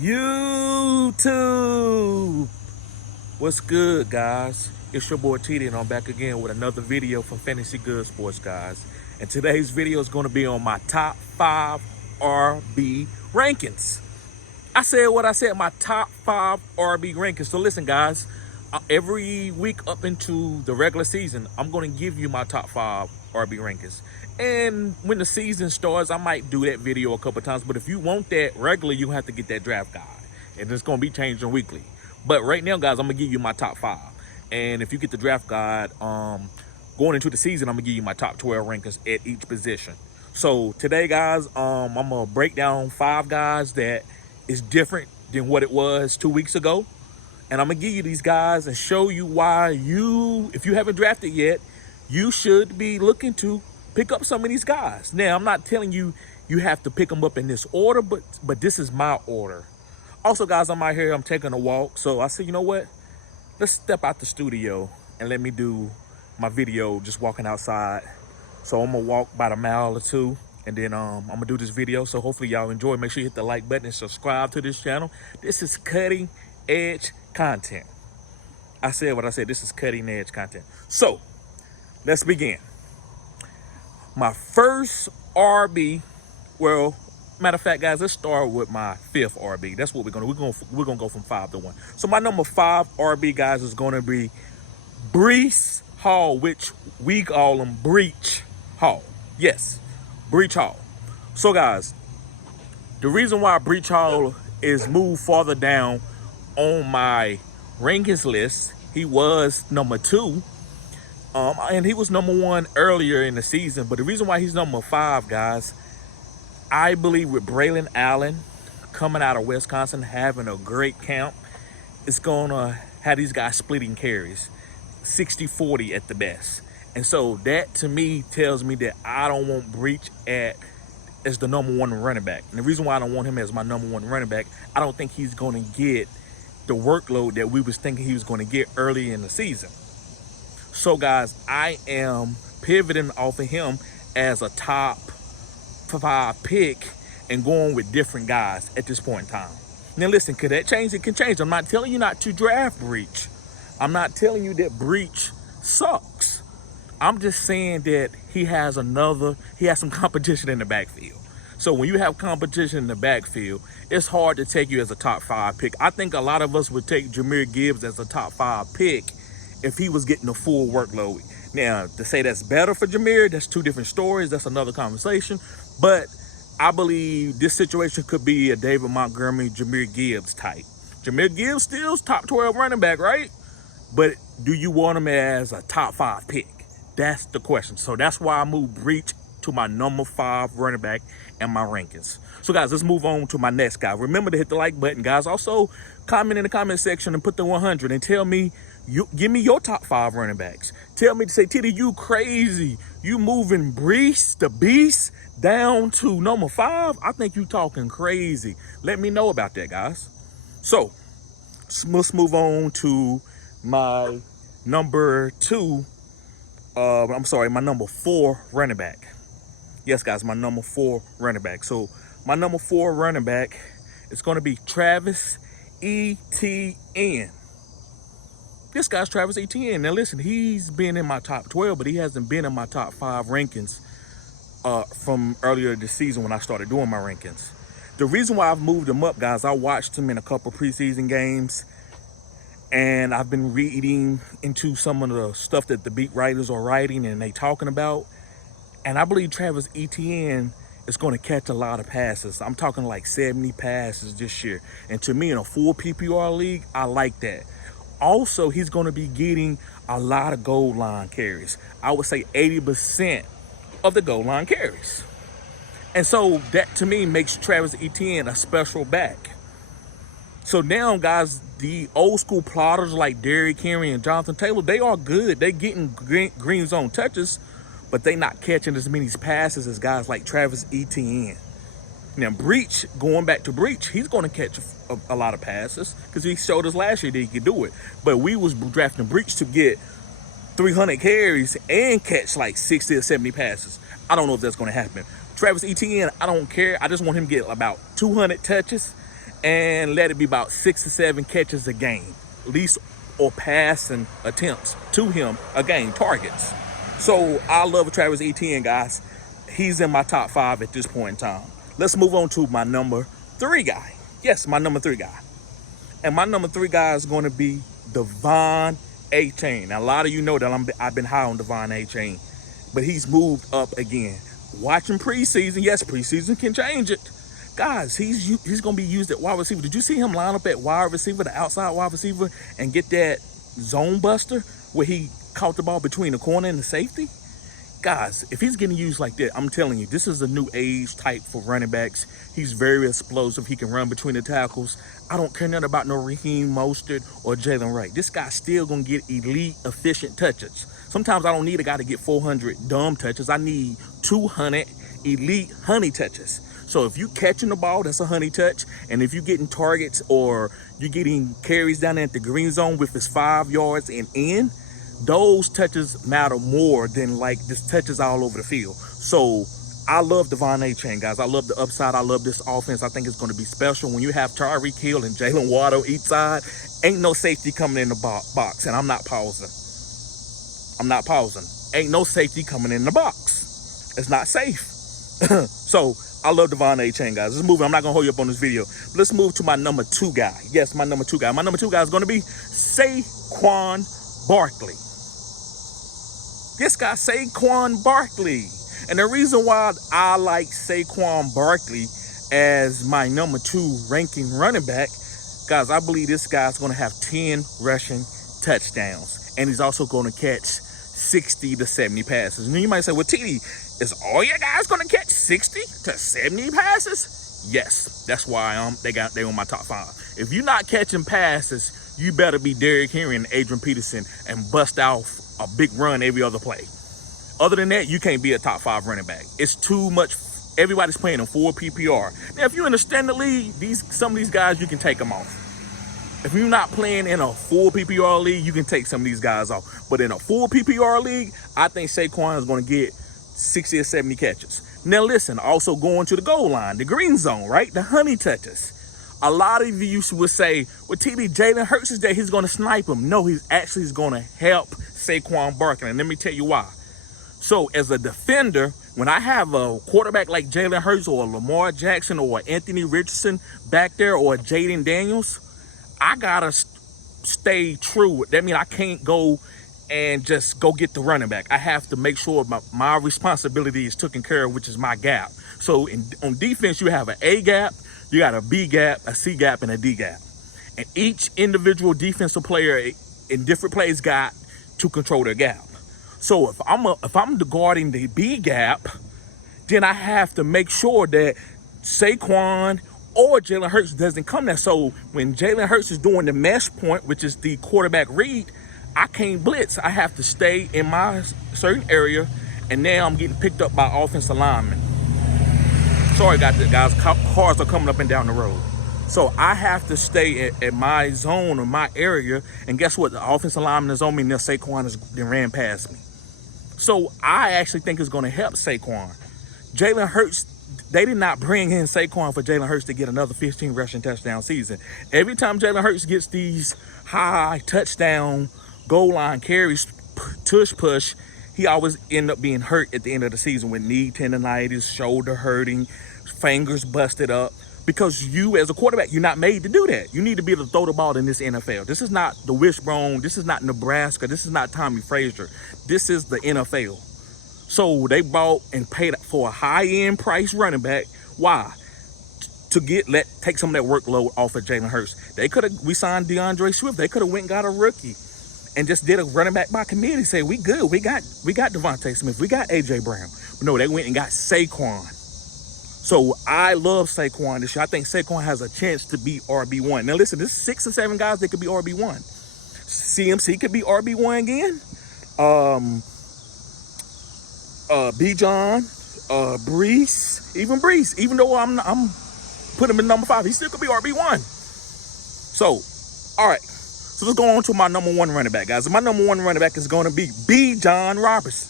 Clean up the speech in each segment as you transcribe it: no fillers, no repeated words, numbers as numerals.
YouTube. What's good, guys? It's your boy Etienne, and I'm back again with another video for Fantasy Good Sports, guys. And today's video is going to be on my top 5 RB rankings. I said what I said, my top 5 RB rankings. So listen, guys, every week up into the regular season, I'm going to give you my top 5 RB rankings. And when the season starts, I might do that video a couple times. But if you want that regularly, you have to get that draft guide. And it's going to be changing weekly. But right now, guys, I'm going to give you my top 5. And if you get the draft guide, going into the season, I'm going to give you my top 12 rankings at each position. So today, guys, I'm going to break down 5 guys that is different than what it was 2 weeks ago. And I'm going to give you these guys and show you why if you haven't drafted yet, you should be looking to pick up some of these guys. Now, I'm not telling you you have to pick them up in this order, but this is my order. Also, guys, I'm out here, I'm taking a walk. So I said, you know what? Let's step out the studio and let me do my video just walking outside. So I'm going to walk about a mile or two. And then I'm going to do this video. So hopefully y'all enjoy. Make sure you hit the like button and subscribe to this channel. This is cutting edge content. I said what I said. This is cutting edge content. So let's begin. My first RB, well, matter of fact, guys, let's start with my 5th RB. That's what we're gonna go from 5 to 1. So my number 5 RB, guys, is gonna be Breece Hall, which we call him Breach Hall. Yes, Breach Hall. So, guys, the reason why Breach Hall is moved farther down on my rankings list, he was number 2. And he was number 1 earlier in the season. But the reason why he's number 5, guys, I believe with Braylon Allen coming out of Wisconsin, having a great camp, it's going to have these guys splitting carries, 60-40 at the best. And so that, to me, tells me that I don't want Breach as the number 1 running back. And the reason why I don't want him as my number 1 running back, I don't think he's going to get the workload that we was thinking he was going to get early in the season. So, guys, I am pivoting off of him as a top 5 pick and going with different guys at this point in time. Now, listen, could that change? It can change. I'm not telling you not to draft Breach. I'm not telling you that Breach sucks. I'm just saying that he has some competition in the backfield. So when you have competition in the backfield, it's hard to take you as a top 5 pick. I think a lot of us would take Jahmyr Gibbs as a top 5 pick if he was getting a full workload. Now, to say that's better for Jahmyr, that's 2 different stories. That's another conversation. But I believe this situation could be a David Montgomery, Jahmyr Gibbs type. Jahmyr Gibbs still's top 12 running back, right? But do you want him as a top 5 pick? That's the question. So that's why I moved Breach to my number 5 running back and my rankings. So, guys, let's move on to my next guy. Remember to hit the like button, guys. Also, comment in the comment section and put the 100 and tell me, give me your top 5 running backs. Tell me to say, Titty, you crazy. You moving Breece, the Beast, down to number 5? I think you talking crazy. Let me know about that, guys. So, let's move on to my number 4 running back. Yes, guys, my number 4 running back. So, my number 4 running back is going to be Travis Etienne. This guy's Travis Etienne. Now, listen, he's been in my top 12, but he hasn't been in my top 5 rankings from earlier this season when I started doing my rankings. The reason why I've moved him up, guys, I watched him in a couple preseason games, and I've been reading into some of the stuff that the beat writers are writing and they talking about. And I believe Travis Etienne is going to catch a lot of passes. I'm talking like 70 passes this year. And to me, in a full PPR league, I like that. Also, he's going to be getting a lot of goal line carries. I would say 80% of the goal line carries. And so that, to me, makes Travis Etienne a special back. So now, guys, the old school plotters like Derrick Henry and Jonathan Taylor, they are good. They're getting green zone touches, but they not catching as many passes as guys like Travis Etienne. Now, Breach, going back to Breach, he's going to catch a lot of passes because he showed us last year that he could do it. But we was drafting Breach to get 300 carries and catch like 60 or 70 passes. I don't know if that's going to happen. Travis Etienne, I don't care. I just want him to get about 200 touches and let it be about 6 or 7 catches a game, at least, or passing attempts to him a game, targets. So I love Travis Etienne, guys. He's in my top 5 at this point in time. Let's move on to my number 3 guy. Yes, my number 3 guy. And my number 3 guy is going to be Achane. Now, a lot of you know that I've been high on Achane, but he's moved up again. Watching preseason, yes, preseason can change it. Guys, he's going to be used at wide receiver. Did you see him line up at wide receiver, the outside wide receiver, and get that zone buster where he caught the ball between the corner and the safety? Guys, if he's getting used like that, I'm telling you, this is a new age type for running backs. He's very explosive. He can run between the tackles. I don't care nothing about no Raheem Mostert or Jalen Wright. This guy's still going to get elite, efficient touches. Sometimes I don't need a guy to get 400 dumb touches. I need 200 elite honey touches. So if you catching the ball, that's a honey touch. And if you're getting targets or you're getting carries down there at the green zone with his 5 yards and in, those touches matter more than like just touches all over the field. So I love Achane, guys. I love the upside. I love this offense. I think it's going to be special. When you have Tyreek Hill and Jalen Waddle each side, ain't no safety coming in the box. And I'm not pausing. Ain't no safety coming in the box. It's not safe. So I love Achane, guys. Let's move. I'm not going to hold you up on this video. But let's move to my number 2 guy. Yes, my number 2 guy. My number 2 guy is going to be Saquon Barkley. This guy, Saquon Barkley. And the reason why I like Saquon Barkley as my number 2 ranking running back, guys, I believe this guy's going to have 10 rushing touchdowns. And he's also going to catch 60 to 70 passes. And you might say, well, TD, is all your guys going to catch 60 to 70 passes? Yes, that's why they on my top 5. If you're not catching passes, you better be Derrick Henry and Adrian Peterson and bust out a big run every other play. Other than that, you can't be a top 5 running back. It's too much. Everybody's playing in 4 PPR. Now, if you're in a standard league, some of these guys, you can take them off. If you're not playing in a full PPR league, you can take some of these guys off. But in a full PPR league, I think Saquon is going to get 60 or 70 catches. Now, listen, also going to the goal line, the green zone, right? The honey touches. A lot of you would say, well, TD, Jalen Hurts is there. He's going to snipe him. No, he's actually going to help Saquon Barkley. And let me tell you why. So as a defender, when I have a quarterback like Jalen Hurts or Lamar Jackson or Anthony Richardson back there or Jaden Daniels, I got to stay true. That means I can't go and just go get the running back. I have to make sure my responsibility is taken care of, which is my gap. So on defense, you have an A gap, you got a B gap, a C gap, and a D gap. And each individual defensive player in different plays got to control their gap. So if I'm guarding the B gap, then I have to make sure that Saquon or Jalen Hurts doesn't come there. So when Jalen Hurts is doing the mesh point, which is the quarterback read, I can't blitz. I have to stay in my certain area, and now I'm getting picked up by offensive linemen. Sorry, guys, cars are coming up and down the road. So I have to stay at my zone or my area, and guess what? The offensive lineman is on me, and then Saquon has ran past me. So I actually think it's going to help Saquon. Jalen Hurts, they did not bring in Saquon for Jalen Hurts to get another 15 rushing touchdown season. Every time Jalen Hurts gets these high touchdown goal line carries, push, he always end up being hurt at the end of the season with knee tendonitis, shoulder hurting, fingers busted up. Because you, as a quarterback, you're not made to do that. You need to be able to throw the ball in this NFL. This is not the Wishbone. This is not Nebraska. This is not Tommy Frazier. This is the NFL. So they bought and paid for a high-end price running back. Why? To take some of that workload off of Jalen Hurts. We signed DeAndre Swift. They could have went and got a rookie and just did a running back by committee. Say, we good. We got Devontae Smith. We got A.J. Brown. But no, they went and got Saquon. So I love Saquon this year. I think Saquon has a chance to be RB1. Now listen, there's 6 or 7 guys that could be RB1. CMC could be RB1 again. Bijan, Breece, even though I'm putting him in number 5, he still could be RB1. So, all right. So let's go on to my number 1 running back, guys. And my number 1 running back is going to be Bijan Robertson.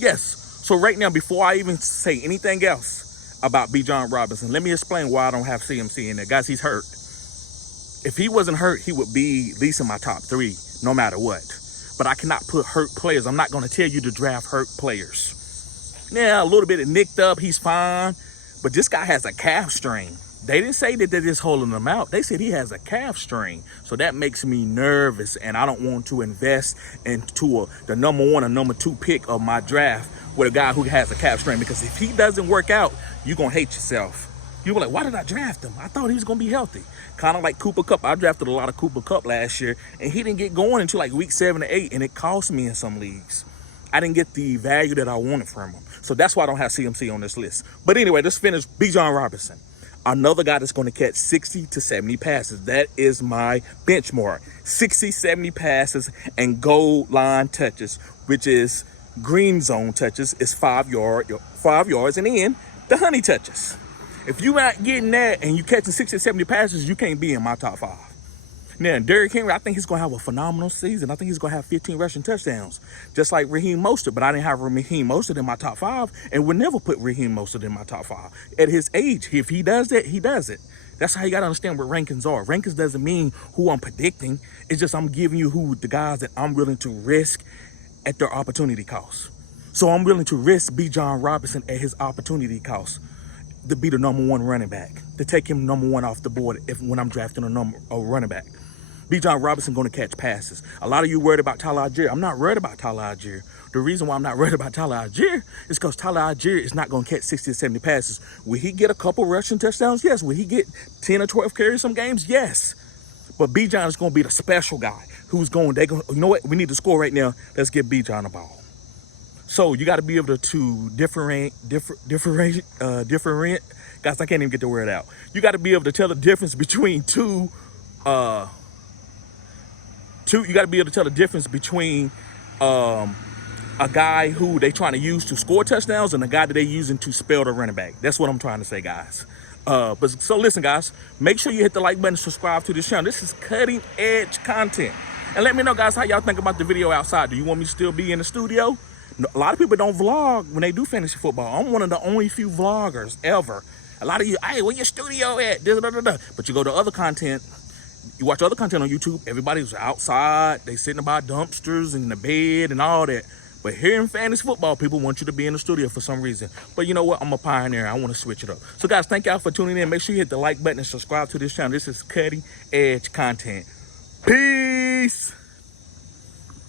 Yes. So right now, before I even say anything else, about Bijan Robinson. Let me explain why I don't have CMC in there. Guys, he's hurt. If he wasn't hurt, he would be at least in my top 3, no matter what. But I cannot put hurt players. I'm not going to tell you to draft hurt players. Yeah, a little bit of nicked up, he's fine. But this guy has a calf strain. They didn't say that they're just holding him out. They said he has a calf strain. So that makes me nervous, and I don't want to invest into the number 1 or number 2 pick of my draft with a guy who has a calf strain. Because if he doesn't work out, you're going to hate yourself. You were like, why did I draft him? I thought he was going to be healthy. Kind of like Cooper Kupp. I drafted a lot of Cooper Kupp last year, and he didn't get going until like week 7 or 8, and it cost me in some leagues. I didn't get the value that I wanted from him. So that's why I don't have CMC on this list. But anyway, let's finish Bijan Robinson. Another guy that's going to catch 60 to 70 passes. That is my benchmark. 60, 70 passes and goal line touches, which is green zone touches, is 5 yards, and then the honey touches. If you're not getting that and you catching 60, 70 passes, you can't be in my top 5. Now, Derrick Henry, I think he's going to have a phenomenal season. I think he's going to have 15 rushing touchdowns, just like Raheem Mostert. But I didn't have Raheem Mostert in my top 5 and would never put Raheem Mostert in my top 5. At his age, if he does that, he does it. That's how you got to understand what rankings are. Rankings doesn't mean who I'm predicting. It's just I'm giving you who the guys that I'm willing to risk at their opportunity cost. So I'm willing to risk Bijan Robinson at his opportunity cost to be the number 1 running back, to take him number 1 off the board when I'm drafting a running back. Bijan Robinson going to catch passes. A lot of you worried about Tyler Algier. I'm not worried about Tyler Algier. The reason why I'm not worried about Tyler Algier is because Tyler Algier is not going to catch 60 or 70 passes. Will he get a couple rushing touchdowns? Yes. Will he get 10 or 12 carries some games? Yes. But Bijan is going to be the special guy who's going, you know what? We need to score right now. Let's get Bijan the ball. So you got to be able to differentiate. Guys, I can't even get the word out. You got to be able to tell the difference between you got to be able to tell the difference between a guy who they trying to use to score touchdowns and a guy that they using to spell the running back. That's what I'm trying to say, guys. So listen, guys, make sure you hit the like button, subscribe to this channel. This is cutting edge content. And let me know, guys, how y'all think about the video outside. Do you want me to still be in the studio? A lot of people don't vlog when they do fantasy football. I'm one of the only few vloggers ever. A lot of you, hey, where your studio at? But you go to other content. You watch other content on YouTube, everybody's outside, they sitting by dumpsters in the bed and all that. But here in fantasy football, people want you to be in the studio for some reason. But you know what? I'm a pioneer. I want to switch it up. So guys, thank y'all for tuning in. Make sure you hit the like button and subscribe to this channel. This is cutting edge content. Peace.